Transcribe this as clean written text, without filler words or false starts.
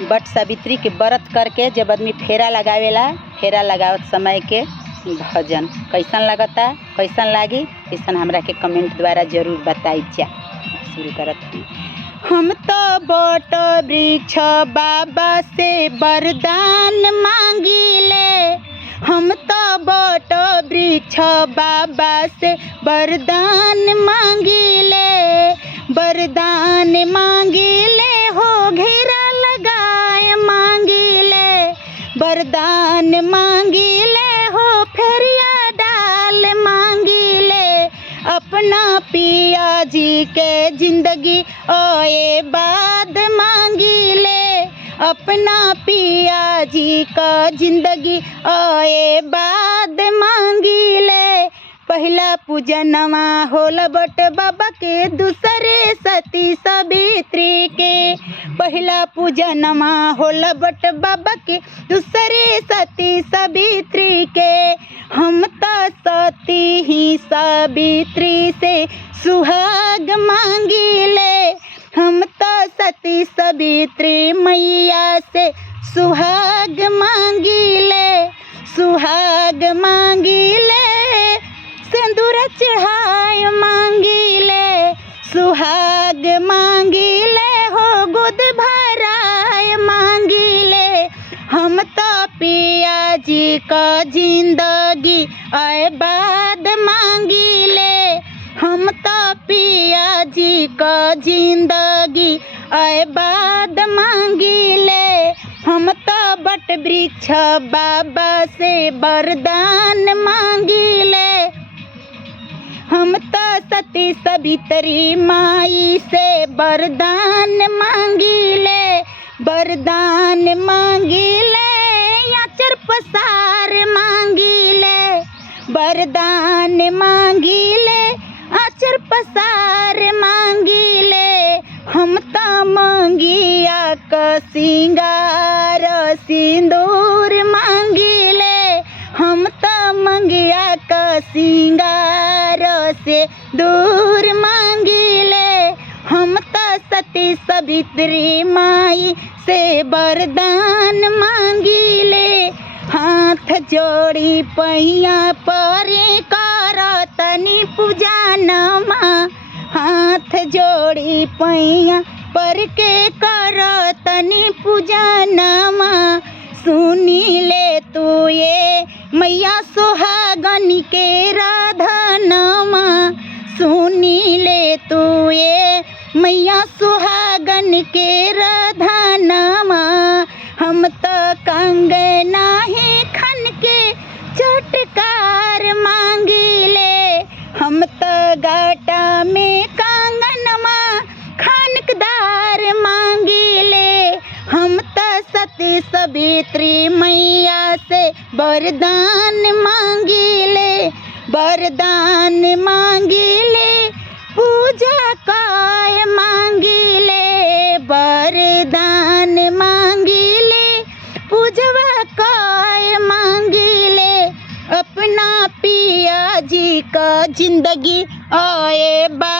बट सावित्री के व्रत करके जब आदमी फेरा लगावेला, फेरा लगावत समय के भजन कैसन लगता, कैसन लागी, ऐसा हमरा के कमेंट द्वारा जरूर बताई। शुरू करत हूँ। हम तो बट वृक्ष बाबा से वरदान मांगिले, हम तो बट वृक्ष बाबा से वरदान मांगिले, वरदान मांगिले हो घेरा लगाए मांगिले, वरदान मांगिले हो फेरिया डाल मांगिले, अपना पिया जी के जिंदगी आए बाद मांगिले, अपना पिया जी का जिंदगी आए बाद मांगिले। पहला पूजनमा होला बट बाबा के, दूसरे सती सावित्री के, पहला पूजनमा होला बट बाबा के, दूसरे सती सावित्री के, हम तो सती ही सावित्री से सुहाग मांगिले, हम तो सती सावित्री मैया से सुहाग मांगिले, सुहाग मांगिले, सिंदूर चढ़ाए मांगिले, सुहाग मांगिले हो गोद भराए मांगिले, हम तो पिया जी का जिंदगी आए बाद मांगिले, हम तो पिया जी का जिंदगी आए बाद मांगिले, हम तो बट वृक्ष बाबा से वरदान मांगिले, हम तो सती सावित्री माई से वरदान मांगिले, वरदान मांगिले, आचर पसार मांगिले, वरदान मांगिले, आचर पसार मांगिले, हम तो मंगिया का सिंगार सिंदूर मांगिले, हम तो मंगिया का सिंगार से दूर मांगिले, हम तो सती सावित्री माई से वरदान मांगिले, हाथ जोड़ी पैया परे कर तनी पूजनमा, हाथ जोड़ी पैया पर के कर तनी पूजनमा, सुनी ले तू ये मैया सुहागन के राधनमा, सुनी ले तू ये मैया सुहागन के राधनमा, हम तो कंगना ही खन के चटकार मांगिले, हम तो गाटा में कंगनमा खनकदार मांगिले, हम तो सती सावित्री मैया से वरदान मांगिले, वरदान मांगिले, पूजा काय मांगिले, वरदान मांगिले, पूजवा काय मांगिले, अपना पिया जी का जिंदगी आए बा